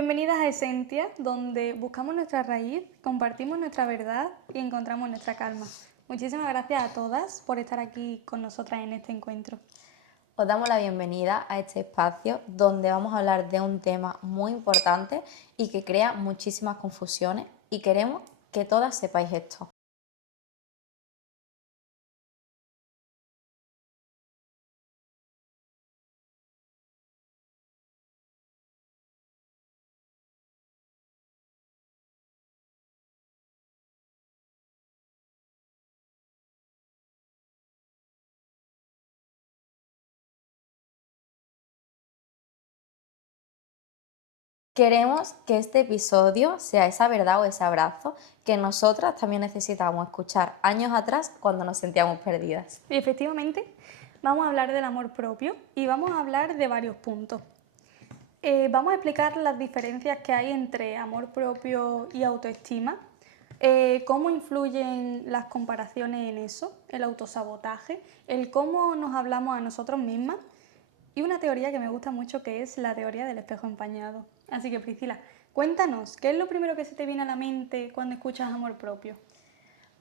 Bienvenidas a Esencia, donde buscamos nuestra raíz, compartimos nuestra verdad y encontramos nuestra calma. Muchísimas gracias a todas por estar aquí con nosotras en este encuentro. Os damos la bienvenida a este espacio donde vamos a hablar de un tema muy importante y que crea muchísimas confusiones y queremos que todas sepáis esto. Queremos que este episodio sea esa verdad o ese abrazo que nosotras también necesitábamos escuchar años atrás cuando nos sentíamos perdidas. Y efectivamente, vamos a hablar del amor propio y vamos a hablar de varios puntos. Vamos a explicar las diferencias que hay entre amor propio y autoestima, cómo influyen las comparaciones en eso, el autosabotaje, el cómo nos hablamos a nosotros mismas y una teoría que me gusta mucho que es la teoría del espejo empañado. Así que Priscila, cuéntanos, ¿qué es lo primero que se te viene a la mente cuando escuchas amor propio?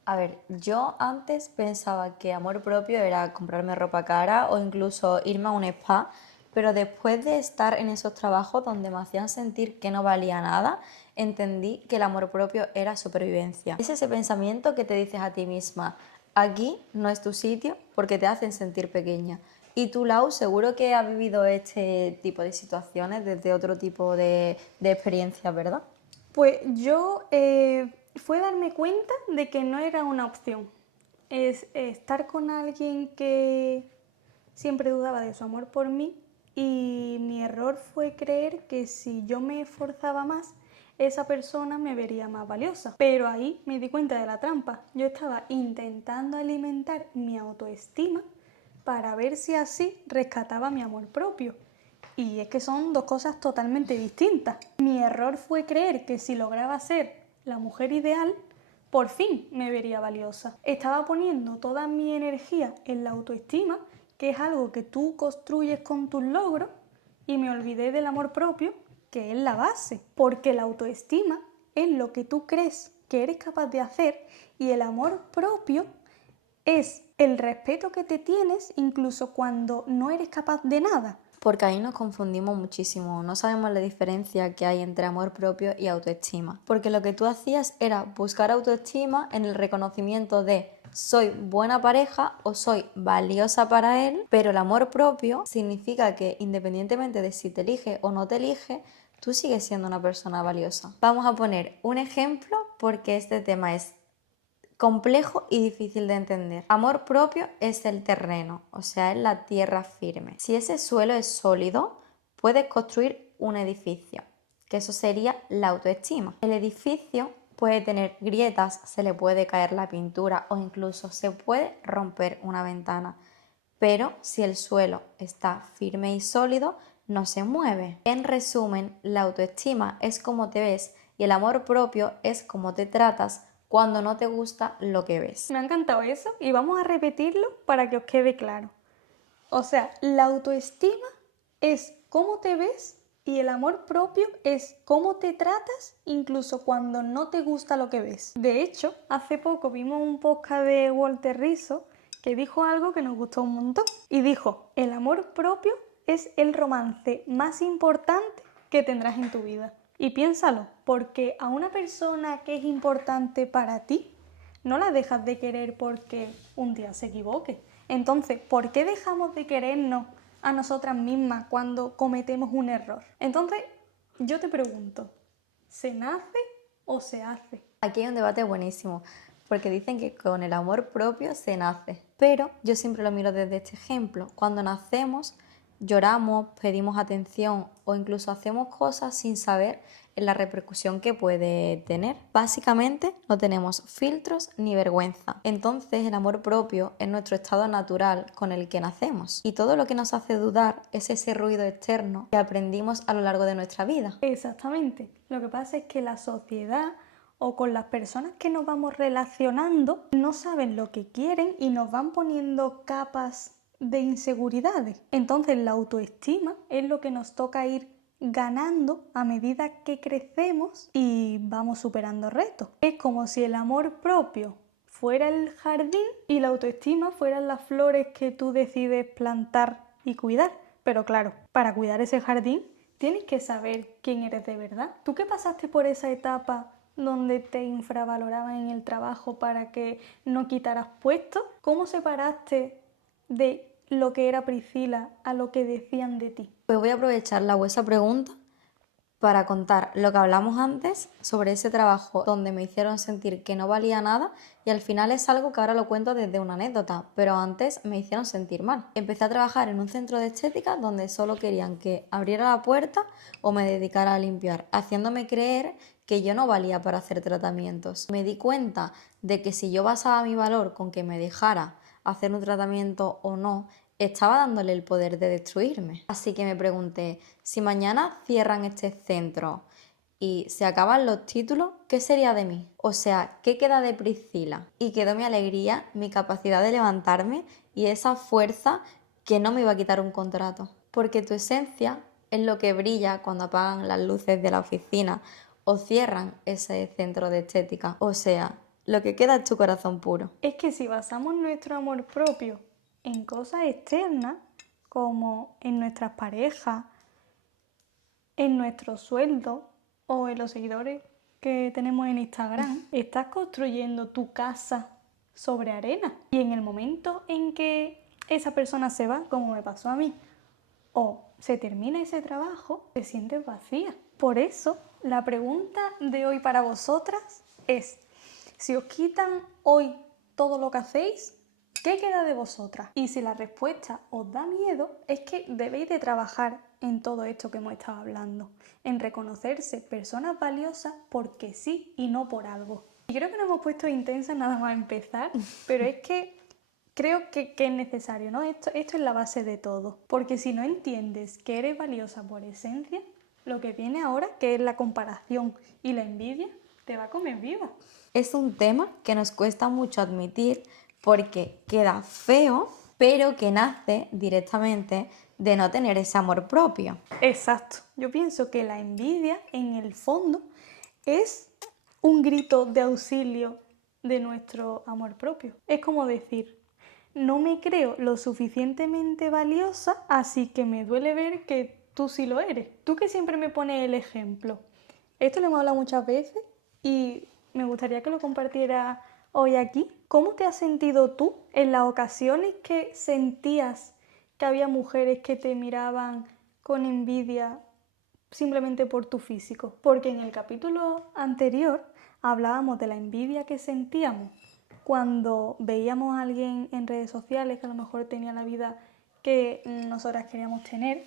A ver, yo antes pensaba que amor propio era comprarme ropa cara o incluso irme a un spa, pero después de estar en esos trabajos donde me hacían sentir que no valía nada, entendí que el amor propio era supervivencia. Es ese pensamiento que te dices a ti misma, aquí no es tu sitio porque te hacen sentir pequeña. Y tú, Lau, seguro que has vivido este tipo de situaciones desde otro tipo de experiencias, ¿verdad? Pues yo fue darme cuenta de que no era una opción. Es estar con alguien que siempre dudaba de su amor por mí y mi error fue creer que si yo me esforzaba más, esa persona me vería más valiosa. Pero ahí me di cuenta de la trampa. Yo estaba intentando alimentar mi autoestima para ver si así rescataba mi amor propio. Y es que son dos cosas totalmente distintas. Mi error fue creer que si lograba ser la mujer ideal, por fin me vería valiosa. Estaba poniendo toda mi energía en la autoestima, que es algo que tú construyes con tus logros, y me olvidé del amor propio, que es la base. Porque la autoestima es lo que tú crees que eres capaz de hacer y el amor propio es el respeto que te tienes incluso cuando no eres capaz de nada. Porque ahí nos confundimos muchísimo, no sabemos la diferencia que hay entre amor propio y autoestima. Porque lo que tú hacías era buscar autoestima en el reconocimiento de soy buena pareja o soy valiosa para él, pero el amor propio significa que independientemente de si te elige o no te elige, tú sigues siendo una persona valiosa. Vamos a poner un ejemplo porque este tema es complejo y difícil de entender. Amor propio es el terreno, o sea, es la tierra firme. Si ese suelo es sólido, puedes construir un edificio, que eso sería la autoestima. El edificio puede tener grietas, se le puede caer la pintura o incluso se puede romper una ventana. Pero si el suelo está firme y sólido, no se mueve. En resumen, la autoestima es cómo te ves y el amor propio es cómo te tratas cuando no te gusta lo que ves. Me ha encantado eso y vamos a repetirlo para que os quede claro. O sea, la autoestima es cómo te ves y el amor propio es cómo te tratas incluso cuando no te gusta lo que ves. De hecho, hace poco vimos un podcast de Walter Rizzo que dijo algo que nos gustó un montón. Y dijo, el amor propio es el romance más importante que tendrás en tu vida. Y piénsalo, porque a una persona que es importante para ti, no la dejas de querer porque un día se equivoque. Entonces, ¿por qué dejamos de querernos a nosotras mismas cuando cometemos un error? Entonces, yo te pregunto, ¿se nace o se hace? Aquí hay un debate buenísimo, porque dicen que con el amor propio se nace. Pero yo siempre lo miro desde este ejemplo. Cuando nacemos, lloramos, pedimos atención o incluso hacemos cosas sin saber la repercusión que puede tener. Básicamente no tenemos filtros ni vergüenza. Entonces el amor propio es nuestro estado natural con el que nacemos. Y todo lo que nos hace dudar es ese ruido externo que aprendimos a lo largo de nuestra vida. Exactamente. Lo que pasa es que la sociedad o con las personas que nos vamos relacionando no saben lo que quieren y nos van poniendo capas de inseguridades. Entonces la autoestima es lo que nos toca ir ganando a medida que crecemos y vamos superando retos. Es como si el amor propio fuera el jardín y la autoestima fueran las flores que tú decides plantar y cuidar. Pero claro, para cuidar ese jardín tienes que saber quién eres de verdad. ¿Tú qué pasaste por esa etapa donde te infravaloraban en el trabajo para que no quitaras puestos? ¿Cómo separaste de lo que era Priscila a lo que decían de ti? Pues voy a aprovechar la vuestra pregunta para contar lo que hablamos antes sobre ese trabajo donde me hicieron sentir que no valía nada y al final es algo que ahora lo cuento desde una anécdota, pero antes me hicieron sentir mal. Empecé a trabajar en un centro de estética donde solo querían que abriera la puerta o me dedicara a limpiar, haciéndome creer que yo no valía para hacer tratamientos. Me di cuenta de que si yo basaba mi valor con que me dejara hacer un tratamiento o no, estaba dándole el poder de destruirme. Así que me pregunté, si mañana cierran este centro y se acaban los títulos, ¿qué sería de mí? O sea, ¿qué queda de Priscila? Y quedó mi alegría, mi capacidad de levantarme y esa fuerza que no me iba a quitar un contrato. Porque tu esencia es lo que brilla cuando apagan las luces de la oficina o cierran ese centro de estética. O sea, lo que queda es tu corazón puro. Es que si basamos nuestro amor propio en cosas externas, como en nuestras parejas, en nuestro sueldo o en los seguidores que tenemos en Instagram, estás construyendo tu casa sobre arena. Y en el momento en que esa persona se va, como me pasó a mí, o se termina ese trabajo, te sientes vacía. Por eso, la pregunta de hoy para vosotras es, si os quitan hoy todo lo que hacéis, ¿qué queda de vosotras? Y si la respuesta os da miedo, es que debéis de trabajar en todo esto que hemos estado hablando, en reconocerse personas valiosas porque sí y no por algo. Y creo que nos hemos puesto intensas nada más empezar, pero es que creo que es necesario, ¿no? Esto es la base de todo, porque si no entiendes que eres valiosa por esencia, lo que viene ahora, que es la comparación y la envidia, te va a comer viva. Es un tema que nos cuesta mucho admitir porque queda feo, pero que nace directamente de no tener ese amor propio. Exacto. Yo pienso que la envidia, en el fondo, es un grito de auxilio de nuestro amor propio. Es como decir, no me creo lo suficientemente valiosa, así que me duele ver que tú sí lo eres. Tú que siempre me pones el ejemplo. Esto lo hemos hablado muchas veces y me gustaría que lo compartiera hoy aquí. ¿Cómo te has sentido tú en las ocasiones que sentías que había mujeres que te miraban con envidia simplemente por tu físico? Porque en el capítulo anterior hablábamos de la envidia que sentíamos cuando veíamos a alguien en redes sociales que a lo mejor tenía la vida que nosotras queríamos tener,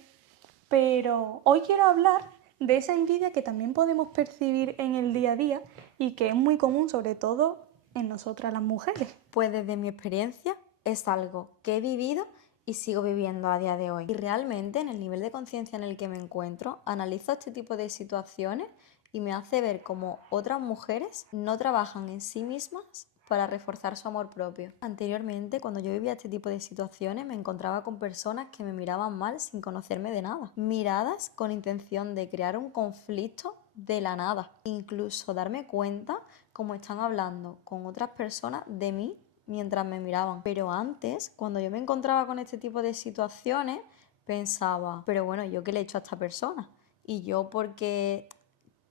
pero hoy quiero hablar de esa envidia que también podemos percibir en el día a día y que es muy común, sobre todo en nosotras las mujeres. Pues desde mi experiencia es algo que he vivido y sigo viviendo a día de hoy. Y realmente en el nivel de conciencia en el que me encuentro, analizo este tipo de situaciones y me hace ver cómo otras mujeres no trabajan en sí mismas para reforzar su amor propio. Anteriormente, cuando yo vivía este tipo de situaciones, me encontraba con personas que me miraban mal sin conocerme de nada. Miradas con intención de crear un conflicto de la nada. Incluso darme cuenta cómo están hablando con otras personas de mí mientras me miraban. Pero antes, cuando yo me encontraba con este tipo de situaciones, pensaba, pero bueno, ¿yo qué le he hecho a esta persona? Y yo, ¿por qué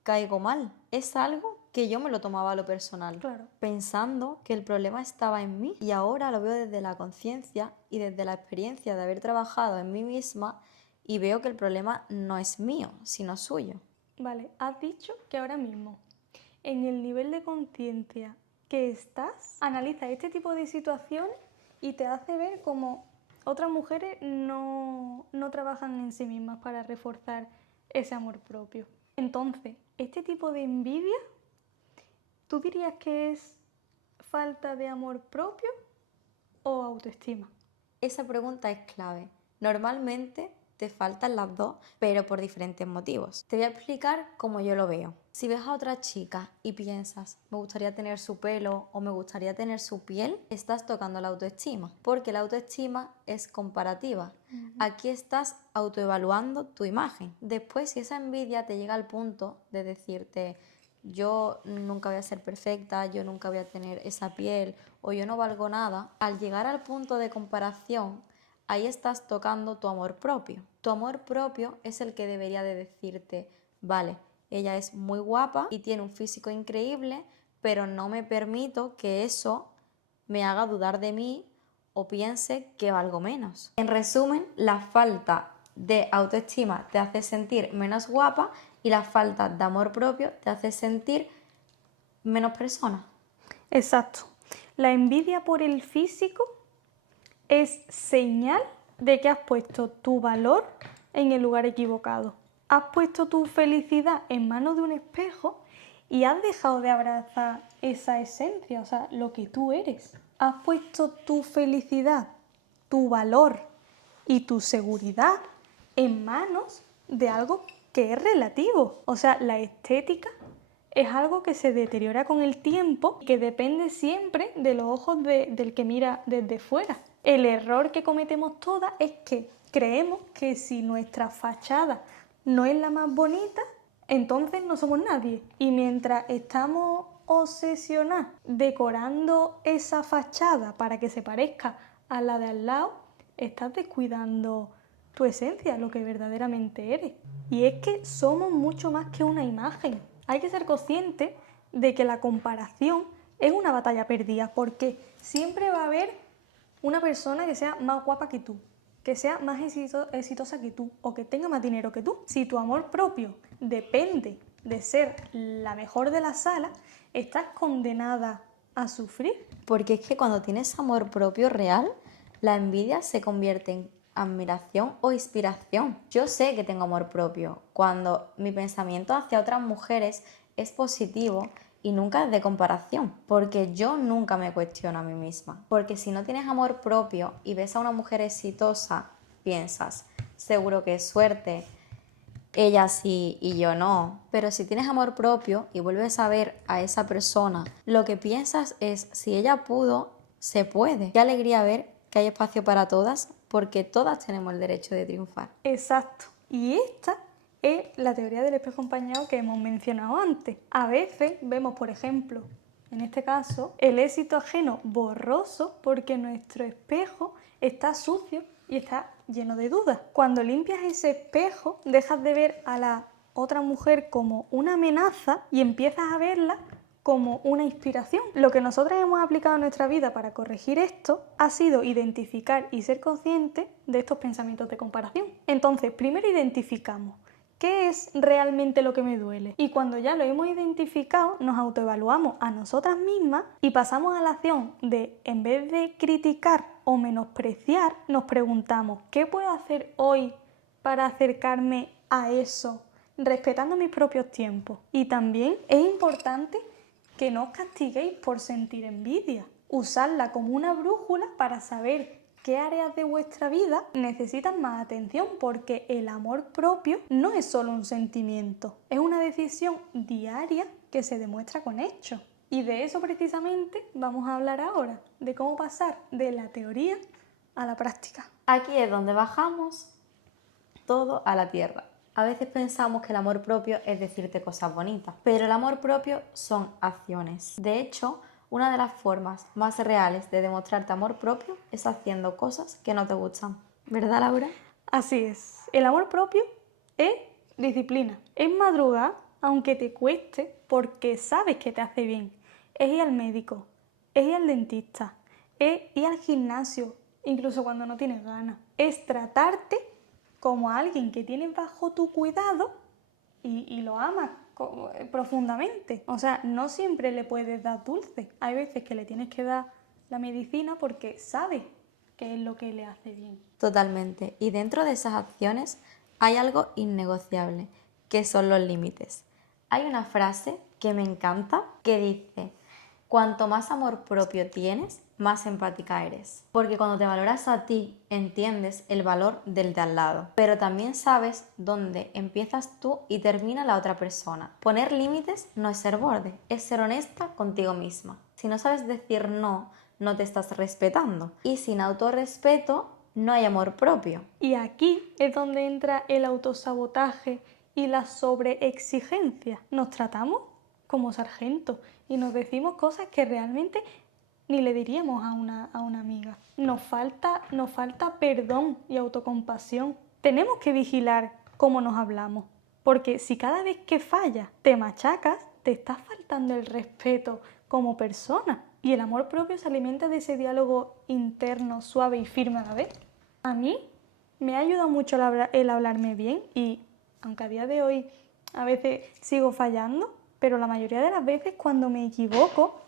caigo mal? Es algo que yo me lo tomaba a lo personal, Claro. pensando que el problema estaba en mí. Y ahora lo veo desde la conciencia y desde la experiencia de haber trabajado en mí misma y veo que el problema no es mío, sino suyo. Vale, has dicho que ahora mismo, en el nivel de conciencia que estás, analiza este tipo de situaciones y te hace ver cómo otras mujeres no trabajan en sí mismas para reforzar ese amor propio. Entonces, este tipo de envidia, ¿tú dirías que es falta de amor propio o autoestima? Esa pregunta es clave. Normalmente te faltan las dos, pero por diferentes motivos. Te voy a explicar cómo yo lo veo. Si ves a otra chica y piensas, me gustaría tener su pelo o me gustaría tener su piel, estás tocando la autoestima, porque la autoestima es comparativa. Aquí estás autoevaluando tu imagen. Después, si esa envidia te llega al punto de decirte, yo nunca voy a ser perfecta, yo nunca voy a tener esa piel o yo no valgo nada, al llegar al punto de comparación, ahí estás tocando tu amor propio. Tu amor propio es el que debería de decirte, vale, ella es muy guapa y tiene un físico increíble, pero no me permito que eso me haga dudar de mí o piense que valgo menos. En resumen, la falta de autoestima te hace sentir menos guapa y la falta de amor propio te hace sentir menos persona. Exacto. La envidia por el físico es señal de que has puesto tu valor en el lugar equivocado. Has puesto tu felicidad en manos de un espejo y has dejado de abrazar esa esencia, o sea, lo que tú eres. Has puesto tu felicidad, tu valor y tu seguridad en manos de algo que es relativo. O sea, la estética es algo que se deteriora con el tiempo y que depende siempre de los ojos del que mira desde fuera. El error que cometemos todas es que creemos que si nuestra fachada no es la más bonita, entonces no somos nadie. Y mientras estamos obsesionadas decorando esa fachada para que se parezca a la de al lado, estás descuidando tu esencia, lo que verdaderamente eres. Y es que somos mucho más que una imagen. Hay que ser consciente de que la comparación es una batalla perdida, porque siempre va a haber una persona que sea más guapa que tú, que sea más exitosa que tú o que tenga más dinero que tú. Si tu amor propio depende de ser la mejor de la sala, estás condenada a sufrir. Porque es que cuando tienes amor propio real, la envidia se convierte en admiración o inspiración. Yo sé que tengo amor propio cuando mi pensamiento hacia otras mujeres es positivo y nunca es de comparación, porque yo nunca me cuestiono a mí misma. Porque si no tienes amor propio y ves a una mujer exitosa, piensas, seguro que es suerte, ella sí y yo no. Pero si tienes amor propio y vuelves a ver a esa persona, lo que piensas es, si ella pudo, se puede. Qué alegría ver que hay espacio para todas, porque todas tenemos el derecho de triunfar. Exacto. Y esta es la teoría del espejo empañado que hemos mencionado antes. A veces vemos, por ejemplo, en este caso, el éxito ajeno borroso porque nuestro espejo está sucio y está lleno de dudas. Cuando limpias ese espejo, dejas de ver a la otra mujer como una amenaza y empiezas a verla como una inspiración. Lo que nosotros hemos aplicado en nuestra vida para corregir esto ha sido identificar y ser conscientes de estos pensamientos de comparación. Entonces, primero identificamos qué es realmente lo que me duele. Y cuando ya lo hemos identificado, nos autoevaluamos a nosotras mismas y pasamos a la acción de, en vez de criticar o menospreciar, nos preguntamos, ¿qué puedo hacer hoy para acercarme a eso, respetando mis propios tiempos? Y también es importante que no os castiguéis por sentir envidia. Usarla como una brújula para saber qué áreas de vuestra vida necesitan más atención, porque el amor propio no es solo un sentimiento, es una decisión diaria que se demuestra con hechos. Y de eso precisamente vamos a hablar ahora, de cómo pasar de la teoría a la práctica. Aquí es donde bajamos todo a la tierra. A veces pensamos que el amor propio es decirte cosas bonitas, pero el amor propio son acciones. De hecho, una de las formas más reales de demostrarte amor propio es haciendo cosas que no te gustan. ¿Verdad, Laura? Así es. El amor propio es disciplina. Es madrugar aunque te cueste porque sabes que te hace bien. Es ir al médico, es ir al dentista, es ir al gimnasio, incluso cuando no tienes ganas. Es tratarte como a alguien que tienes bajo tu cuidado y lo amas profundamente. O sea, no siempre le puedes dar dulce. Hay veces que le tienes que dar la medicina porque sabes qué es lo que le hace bien. Totalmente. Y dentro de esas acciones hay algo innegociable, que son los límites. Hay una frase que me encanta que dice, cuanto más amor propio tienes, más empática eres. Porque cuando te valoras a ti, entiendes el valor del de al lado. Pero también sabes dónde empiezas tú y termina la otra persona. Poner límites no es ser borde, es ser honesta contigo misma. Si no sabes decir no, no te estás respetando. Y sin autorrespeto no hay amor propio. Y aquí es donde entra el autosabotaje y la sobreexigencia. Nos tratamos como sargentos y nos decimos cosas que realmente ni le diríamos a una amiga. Nos falta perdón y autocompasión. Tenemos que vigilar cómo nos hablamos, porque si cada vez que fallas te machacas, te estás faltando el respeto como persona. Y el amor propio se alimenta de ese diálogo interno, suave y firme a la vez. A mí me ha ayudado mucho el hablarme bien y, aunque a día de hoy a veces sigo fallando, pero la mayoría de las veces cuando me equivoco,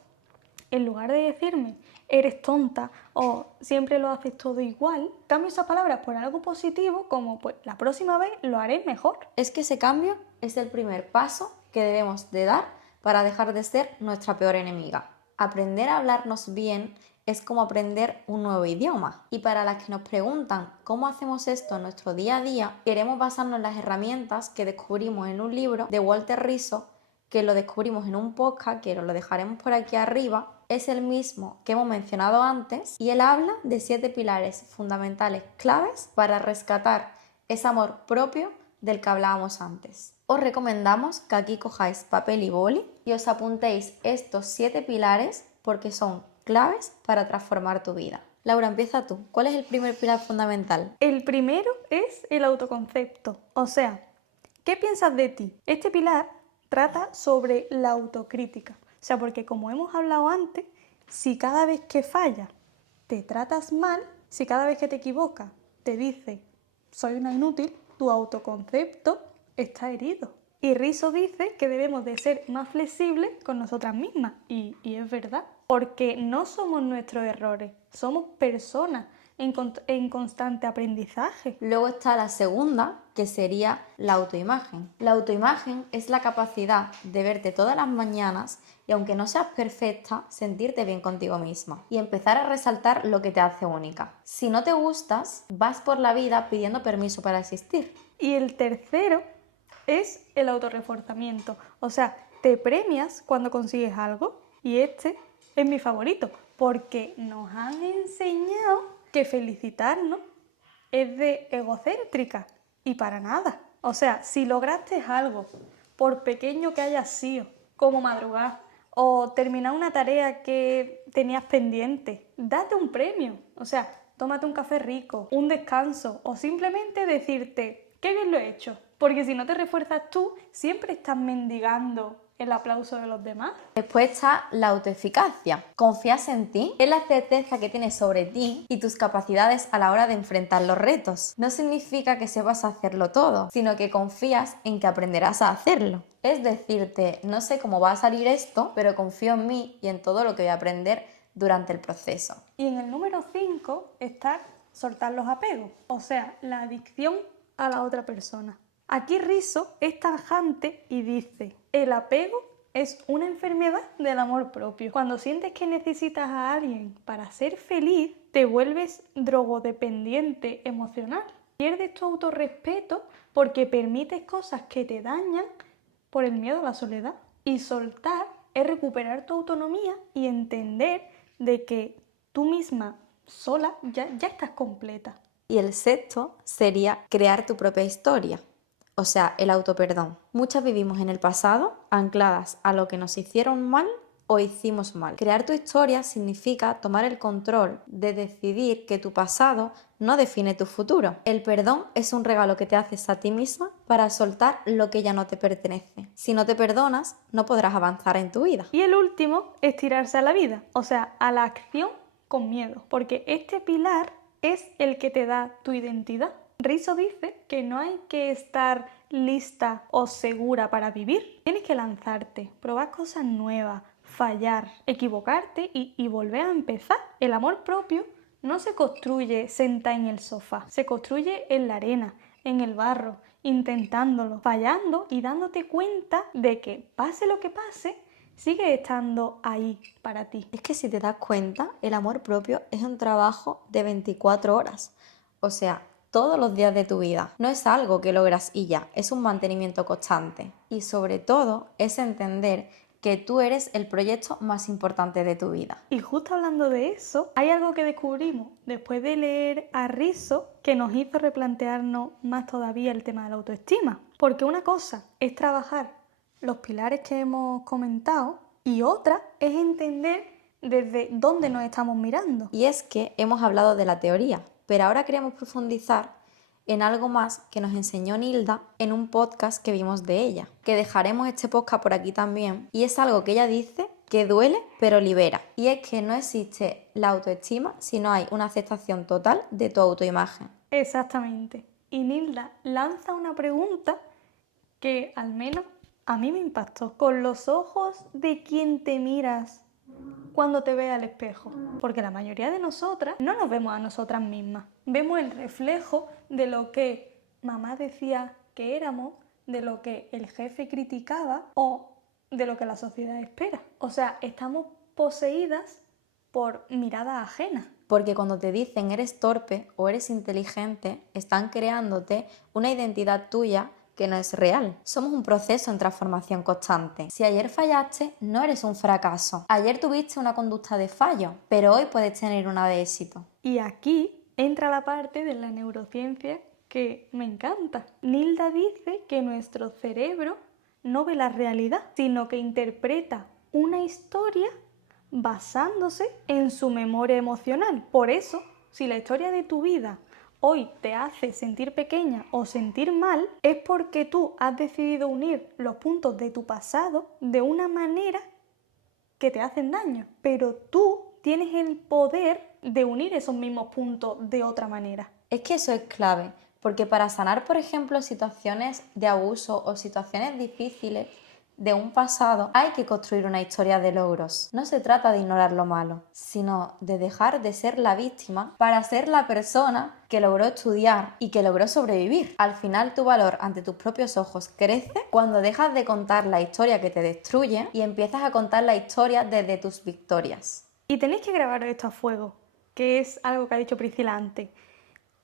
en lugar de decirme eres tonta o siempre lo haces todo igual, cambio esas palabras por algo positivo como pues la próxima vez lo haré mejor. Es que ese cambio es el primer paso que debemos de dar para dejar de ser nuestra peor enemiga. Aprender a hablarnos bien es como aprender un nuevo idioma. Y para las que nos preguntan cómo hacemos esto en nuestro día a día, queremos basarnos en las herramientas que descubrimos en un libro de Walter Rizzo, que lo descubrimos en un podcast, que os lo dejaremos por aquí arriba. Es el mismo que hemos mencionado antes y él habla de 7 pilares fundamentales claves para rescatar ese amor propio del que hablábamos antes. Os recomendamos que aquí cojáis papel y boli y os apuntéis estos 7 pilares porque son claves para transformar tu vida. Laura, empieza tú. ¿Cuál es el primer pilar fundamental? El primero es el autoconcepto, o sea, ¿qué piensas de ti? Este pilar trata sobre la autocrítica, o sea, porque como hemos hablado antes, si cada vez que fallas te tratas mal, si cada vez que te equivocas te dices soy una inútil, tu autoconcepto está herido. Y Rizzo dice que debemos de ser más flexibles con nosotras mismas. Y es verdad, porque no somos nuestros errores, somos personas en constante aprendizaje. Luego está la segunda, que sería la autoimagen. La autoimagen es la capacidad de verte todas las mañanas y aunque no seas perfecta, sentirte bien contigo misma y empezar a resaltar lo que te hace única. Si no te gustas, vas por la vida pidiendo permiso para existir. Y el tercero es el autorreforzamiento, o sea, te premias cuando consigues algo y este es mi favorito porque nos han enseñado que felicitarnos es de egocéntrica y para nada. O sea, si lograste algo, por pequeño que haya sido, como madrugar o terminar una tarea que tenías pendiente, date un premio. O sea, tómate un café rico, un descanso o simplemente decirte, qué bien lo he hecho. Porque si no te refuerzas tú, siempre estás mendigando el aplauso de los demás. Después está la autoeficacia. Confías en ti, es la certeza que tienes sobre ti y tus capacidades a la hora de enfrentar los retos. No significa que sepas hacerlo todo, sino que confías en que aprenderás a hacerlo. Es decirte, no sé cómo va a salir esto, pero confío en mí y en todo lo que voy a aprender durante el proceso. Y en el número 5 está soltar los apegos, o sea, la adicción a la otra persona. Aquí Rizzo es tajante y dice, el apego es una enfermedad del amor propio. Cuando sientes que necesitas a alguien para ser feliz, te vuelves drogodependiente emocional. Pierdes tu autorrespeto porque permites cosas que te dañan por el miedo a la soledad. Y soltar es recuperar tu autonomía y entender de que tú misma sola ya estás completa. Y el sexto sería crear tu propia historia. O sea, el autoperdón. Muchas vivimos en el pasado ancladas a lo que nos hicieron mal o hicimos mal. Crear tu historia significa tomar el control de decidir que tu pasado no define tu futuro. El perdón es un regalo que te haces a ti misma para soltar lo que ya no te pertenece. Si no te perdonas, no podrás avanzar en tu vida. Y el último es tirarse a la vida, o sea, a la acción con miedo, porque este pilar es el que te da tu identidad. Rizzo dice que no hay que estar lista o segura para vivir. Tienes que lanzarte, probar cosas nuevas, fallar, equivocarte y volver a empezar. El amor propio no se construye sentada en el sofá, se construye en la arena, en el barro, intentándolo, fallando y dándote cuenta de que pase lo que pase, sigue estando ahí para ti. Es que si te das cuenta, el amor propio es un trabajo de 24 horas. O sea, todos los días de tu vida. No es algo que logras y ya, es un mantenimiento constante. Y sobre todo es entender que tú eres el proyecto más importante de tu vida. Y justo hablando de eso, hay algo que descubrimos después de leer a Rizzo que nos hizo replantearnos más todavía el tema de la autoestima. Porque una cosa es trabajar los pilares que hemos comentado y otra es entender desde dónde nos estamos mirando. Y es que hemos hablado de la teoría, pero ahora queremos profundizar en algo más que nos enseñó Nilda en un podcast que vimos de ella, que dejaremos este podcast por aquí también, y es algo que ella dice que duele pero libera, y es que no existe la autoestima si no hay una aceptación total de tu autoimagen. Exactamente. Y Nilda lanza una pregunta que al menos a mí me impactó. Con los ojos de quien te miras cuando te ves al espejo, porque la mayoría de nosotras no nos vemos a nosotras mismas, vemos el reflejo de lo que mamá decía que éramos, de lo que el jefe criticaba o de lo que la sociedad espera. O sea, estamos poseídas por miradas ajenas. Porque cuando te dicen eres torpe o eres inteligente, están creándote una identidad tuya que no es real. Somos un proceso en transformación constante. Si ayer fallaste, no eres un fracaso. Ayer tuviste una conducta de fallo, pero hoy puedes tener una de éxito. Y aquí entra la parte de la neurociencia que me encanta. Nilda dice que nuestro cerebro no ve la realidad, sino que interpreta una historia basándose en su memoria emocional. Por eso, si la historia de tu vida hoy te hace sentir pequeña o sentir mal, es porque tú has decidido unir los puntos de tu pasado de una manera que te hacen daño. Pero tú tienes el poder de unir esos mismos puntos de otra manera. Es que eso es clave, porque para sanar, por ejemplo, situaciones de abuso o situaciones difíciles de un pasado, hay que construir una historia de logros. No se trata de ignorar lo malo, sino de dejar de ser la víctima para ser la persona que logró estudiar y que logró sobrevivir. Al final tu valor ante tus propios ojos crece cuando dejas de contar la historia que te destruye y empiezas a contar la historia desde tus victorias. Y tenéis que grabar esto a fuego, que es algo que ha dicho Priscila antes.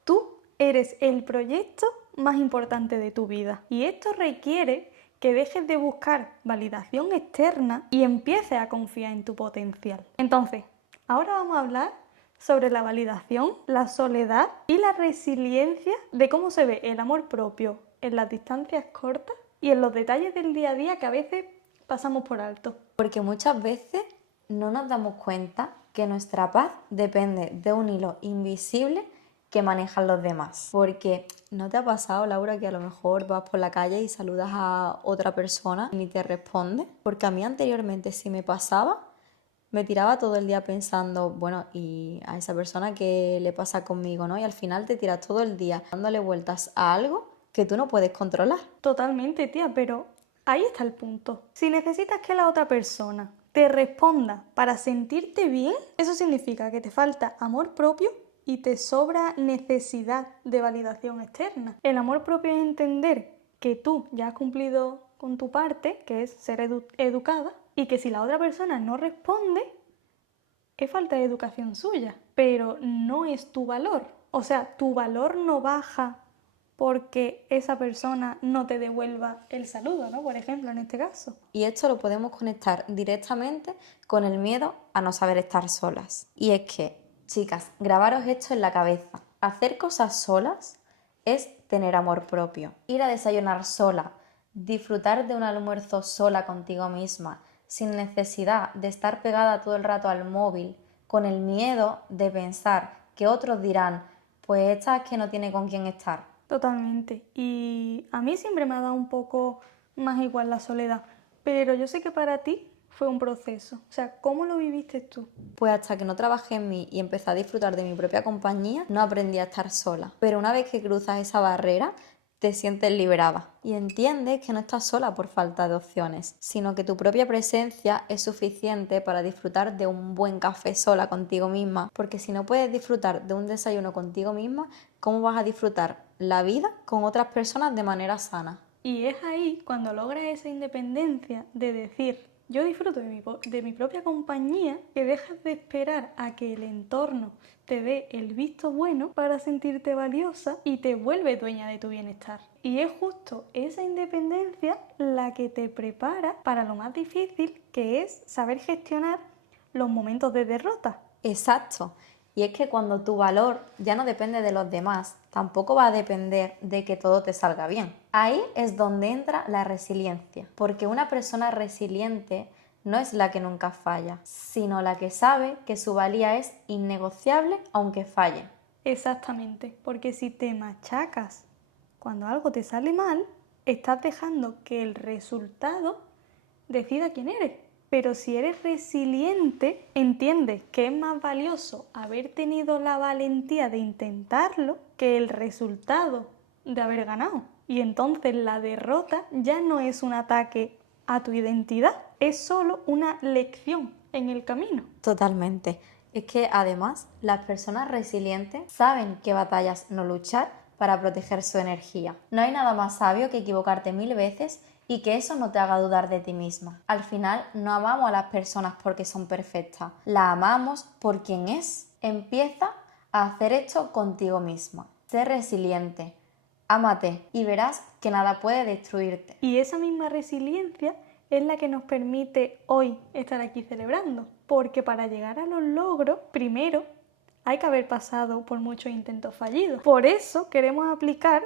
Tú eres el proyecto más importante de tu vida y esto requiere que dejes de buscar validación externa y empieces a confiar en tu potencial. Entonces, ahora vamos a hablar sobre la validación, la soledad y la resiliencia de cómo se ve el amor propio en las distancias cortas y en los detalles del día a día que a veces pasamos por alto. Porque muchas veces no nos damos cuenta que nuestra paz depende de un hilo invisible que manejan los demás. Porque ¿no te ha pasado, Laura, que a lo mejor vas por la calle y saludas a otra persona y ni te responde? Porque a mí anteriormente si me pasaba, me tiraba todo el día pensando, bueno, ¿y a esa persona qué le pasa conmigo, no? Y al final te tiras todo el día dándole vueltas a algo que tú no puedes controlar. Totalmente, tía, pero ahí está el punto. Si necesitas que la otra persona te responda para sentirte bien, eso significa que te falta amor propio y te sobra necesidad de validación externa. El amor propio es entender que tú ya has cumplido con tu parte, que es ser educada, y que si la otra persona no responde, es falta de educación suya, pero no es tu valor. O sea, tu valor no baja porque esa persona no te devuelva el saludo, ¿no? Por ejemplo, en este caso. Y esto lo podemos conectar directamente con el miedo a no saber estar solas. Y es que, chicas, grabaros esto en la cabeza. Hacer cosas solas es tener amor propio. Ir a desayunar sola, disfrutar de un almuerzo sola contigo misma, sin necesidad de estar pegada todo el rato al móvil, con el miedo de pensar que otros dirán, pues esta es que no tiene con quién estar. Totalmente. Y a mí siempre me ha dado un poco más igual la soledad, pero yo sé que para ti fue un proceso. O sea, ¿cómo lo viviste tú? Pues hasta que no trabajé en mí y empecé a disfrutar de mi propia compañía, no aprendí a estar sola. Pero una vez que cruzas esa barrera, te sientes liberada y entiendes que no estás sola por falta de opciones, sino que tu propia presencia es suficiente para disfrutar de un buen café sola contigo misma, porque si no puedes disfrutar de un desayuno contigo misma, ¿cómo vas a disfrutar la vida con otras personas de manera sana? Y es ahí cuando logras esa independencia de decir, Yo disfruto de mi propia compañía, que dejas de esperar a que el entorno te dé el visto bueno para sentirte valiosa y te vuelve dueña de tu bienestar. Y es justo esa independencia la que te prepara para lo más difícil, que es saber gestionar los momentos de derrota. Exacto. Y es que cuando tu valor ya no depende de los demás, tampoco va a depender de que todo te salga bien. Ahí es donde entra la resiliencia, porque una persona resiliente no es la que nunca falla, sino la que sabe que su valía es innegociable aunque falle. Exactamente, porque si te machacas cuando algo te sale mal, estás dejando que el resultado decida quién eres. Pero si eres resiliente, entiendes que es más valioso haber tenido la valentía de intentarlo que el resultado de haber ganado. Y entonces la derrota ya no es un ataque a tu identidad, es solo una lección en el camino. Totalmente. Es que además las personas resilientes saben qué batallas no luchar para proteger su energía. No hay nada más sabio que equivocarte 1000 veces y que eso no te haga dudar de ti misma. Al final no amamos a las personas porque son perfectas, las amamos por quien es. Empieza a hacer esto contigo misma. Sé resiliente, ámate y verás que nada puede destruirte. Y esa misma resiliencia es la que nos permite hoy estar aquí celebrando, porque para llegar a los logros, primero hay que haber pasado por muchos intentos fallidos. Por eso queremos aplicar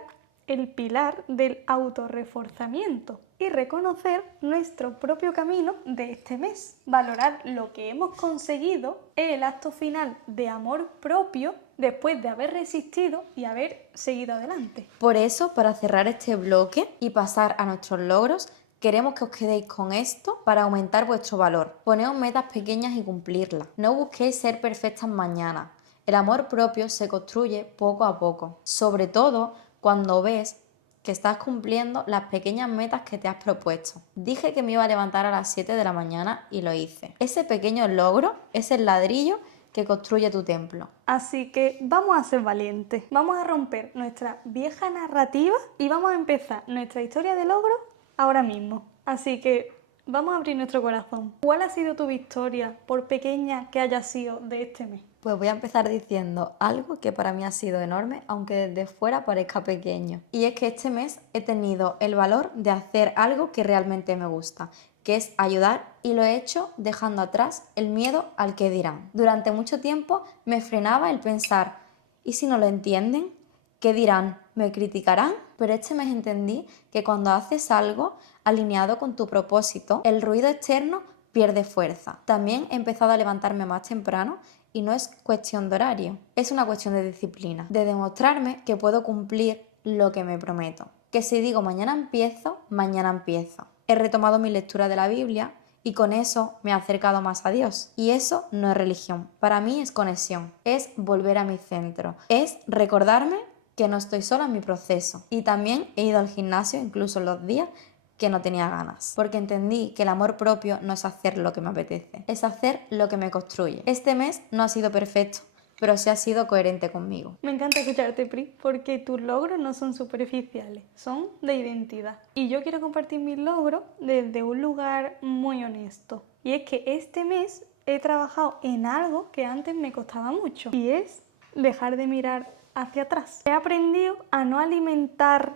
el pilar del autorreforzamiento y reconocer nuestro propio camino de este mes. Valorar lo que hemos conseguido es el acto final de amor propio después de haber resistido y haber seguido adelante. Por eso, para cerrar este bloque y pasar a nuestros logros, queremos que os quedéis con esto para aumentar vuestro valor. Poneos metas pequeñas y cumplirlas. No busquéis ser perfectas mañana. El amor propio se construye poco a poco, sobre todo cuando ves que estás cumpliendo las pequeñas metas que te has propuesto. Dije que me iba a levantar a las 7 de la mañana y lo hice. Ese pequeño logro es el ladrillo que construye tu templo. Así que vamos a ser valientes, vamos a romper nuestra vieja narrativa y vamos a empezar nuestra historia de logro ahora mismo. Así que vamos a abrir nuestro corazón. ¿Cuál ha sido tu victoria, por pequeña que haya sido, de este mes? Pues voy a empezar diciendo algo que para mí ha sido enorme, aunque desde fuera parezca pequeño. Y es que este mes he tenido el valor de hacer algo que realmente me gusta, que es ayudar, y lo he hecho dejando atrás el miedo al que dirán. Durante mucho tiempo me frenaba el pensar, ¿y si no lo entienden? ¿Qué dirán? ¿Me criticarán? Pero este mes entendí que cuando haces algo alineado con tu propósito, el ruido externo pierde fuerza. También he empezado a levantarme más temprano y no es cuestión de horario, es una cuestión de disciplina, de demostrarme que puedo cumplir lo que me prometo. Que si digo mañana empiezo, mañana empiezo. He retomado mi lectura de la Biblia y con eso me he acercado más a Dios. Y eso no es religión, para mí es conexión, es volver a mi centro, es recordarme que no estoy sola en mi proceso. Y también he ido al gimnasio incluso en los días que no tenía ganas, porque entendí que el amor propio no es hacer lo que me apetece, es hacer lo que me construye. Este mes no ha sido perfecto, pero sí ha sido coherente conmigo. Me encanta escucharte, Pri, porque tus logros no son superficiales, son de identidad. Y yo quiero compartir mis logros desde un lugar muy honesto. Y es que este mes he trabajado en algo que antes me costaba mucho, y es dejar de mirar hacia atrás. He aprendido a no alimentar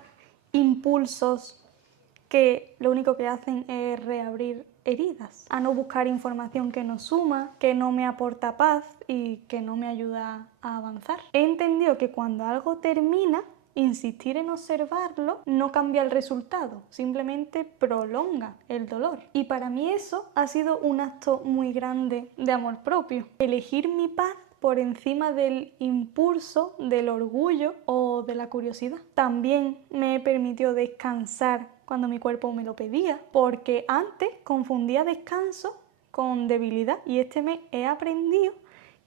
impulsos que lo único que hacen es reabrir heridas, a no buscar información que no suma, que no me aporta paz y que no me ayuda a avanzar. He entendido que cuando algo termina, insistir en observarlo no cambia el resultado, simplemente prolonga el dolor. Y para mí eso ha sido un acto muy grande de amor propio. Elegir mi paz por encima del impulso, del orgullo o de la curiosidad. También me permitió descansar cuando mi cuerpo me lo pedía, porque antes confundía descanso con debilidad y este mes he aprendido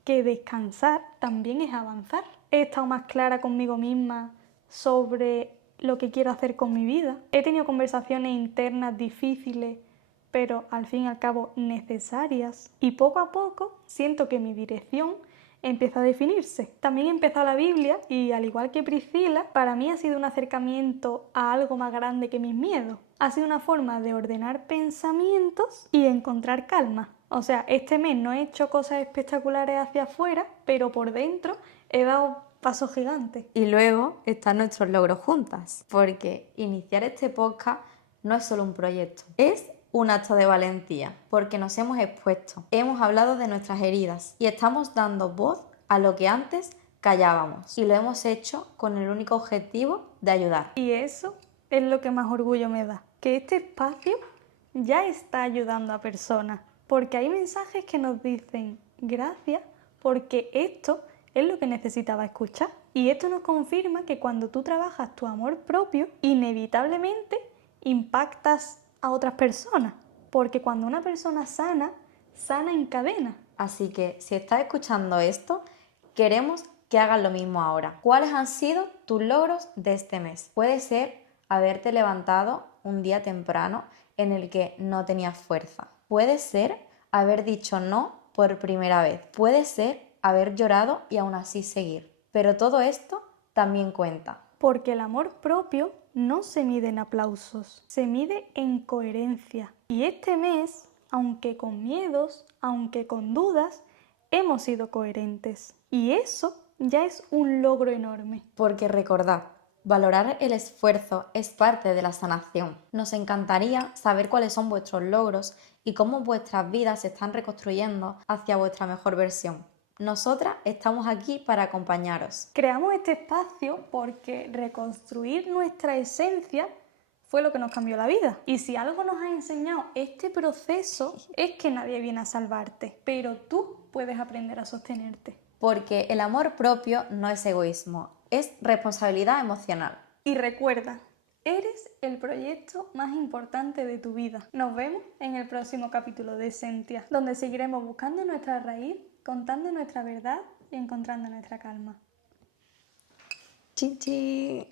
que descansar también es avanzar. He estado más clara conmigo misma sobre lo que quiero hacer con mi vida. He tenido conversaciones internas difíciles, pero al fin y al cabo necesarias. Y poco a poco siento que mi dirección empieza a definirse. También he empezado la Biblia y, al igual que Priscila, para mí ha sido un acercamiento a algo más grande que mis miedos. ha sido una forma de ordenar pensamientos y encontrar calma. O sea, este mes no he hecho cosas espectaculares hacia afuera, pero por dentro he dado pasos gigantes. Y luego están nuestros logros juntas, porque iniciar este podcast no es solo un proyecto, es un acto de valentía, porque nos hemos expuesto, hemos hablado de nuestras heridas y estamos dando voz a lo que antes callábamos. Y lo hemos hecho con el único objetivo de ayudar. Y eso es lo que más orgullo me da, que este espacio ya está ayudando a personas, porque hay mensajes que nos dicen gracias porque esto es lo que necesitaba escuchar. Y esto nos confirma que cuando tú trabajas tu amor propio, inevitablemente impactas a otras personas, porque cuando una persona sana, sana en cadena. Así que si estás escuchando esto, queremos que hagas lo mismo ahora. ¿Cuáles han sido tus logros de este mes? Puede ser haberte levantado un día temprano en el que no tenías fuerza. Puede ser haber dicho no por primera vez. Puede ser haber llorado y aún así seguir. Pero todo esto también cuenta. Porque el amor propio no se mide en aplausos, se mide en coherencia. Y este mes, aunque con miedos, aunque con dudas, hemos sido coherentes. Y eso ya es un logro enorme. Porque recordad, valorar el esfuerzo es parte de la sanación. Nos encantaría saber cuáles son vuestros logros y cómo vuestras vidas se están reconstruyendo hacia vuestra mejor versión. Nosotras estamos aquí para acompañaros. Creamos este espacio porque reconstruir nuestra esencia fue lo que nos cambió la vida. Y si algo nos ha enseñado este proceso es que nadie viene a salvarte, pero tú puedes aprender a sostenerte. Porque el amor propio no es egoísmo, es responsabilidad emocional. Y recuerda, eres el proyecto más importante de tu vida. Nos vemos en el próximo capítulo de Esencia, donde seguiremos buscando nuestra raíz, contando nuestra verdad y encontrando nuestra calma. Chin, chin.